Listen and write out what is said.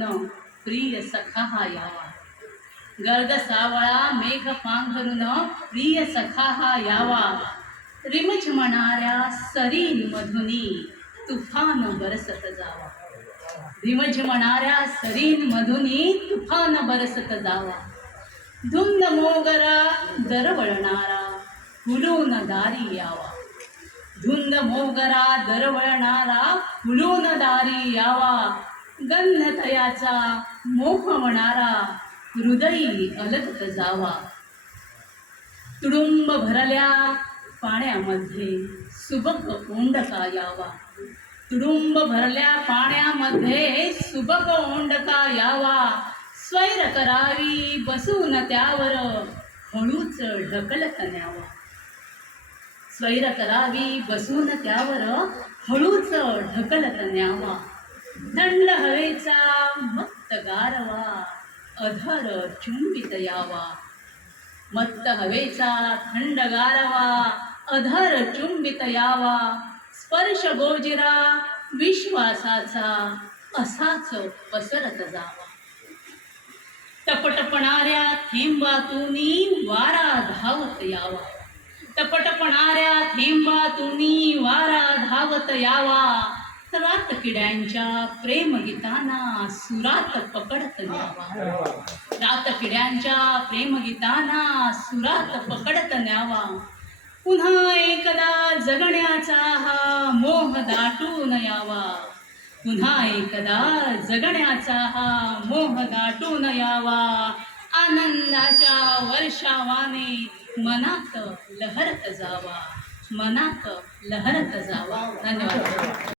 पांघरून प्रिय सखा गर्द सावळा मेघ पांघरून प्रिय सखा यावा रिमझ म्हणणाऱ्या सरीन मधुनी तुफान बरसत जावा। रिमझ म्हणणाऱ्या सरीन मधुनी तुफान बरसत जावा। धुंद मोगरा दरवळणारा फुलून दारी यावा। धुंद मोगरा दरवळणारा फुलून दारी यावा। गंधतयाचा मोह म्हणणारा हृदयी अलगत जावा. तुडुंब भरल्या पाण्यामध्ये सुबक ओंडका यावा. तुडुंब भरल्या पाण्यामध्ये सुबक ओंडका यावा. स्वैर करावी बसून त्यावर हळूच ढकलत न्यावा. स्वैर करावी बसून त्यावर हळूच ढकलत न्यावा. थंड हवेचा मत्त गारवा अधर चुंबित यावा. मत्त हवेचा थंड गारवा अधर चुंबित यावा. स्पर्श गोजिरा विश्वासाचा असाच पसरत जावा. टपटपणाऱ्या थेंबातूनी वारा धावत यावा. टपटपणाऱ्या थेंबातूनी वारा धावत यावा. अंतरात किड्यांच्या प्रेमगीताना सुरात पकडत न्यावा. रात किड्यांच्या प्रेमगीताना सुरात पकडत न्यावा. पुन्हा एकदा जगण्याचा हा मोह दाटून यावा. पुन्हा एकदा जगण्याचा हा मोह दाटून यावा. आनंदाच्या वर्षावाने मनात लहरत जावा. मनात लहरत जावा. धन्यवाद.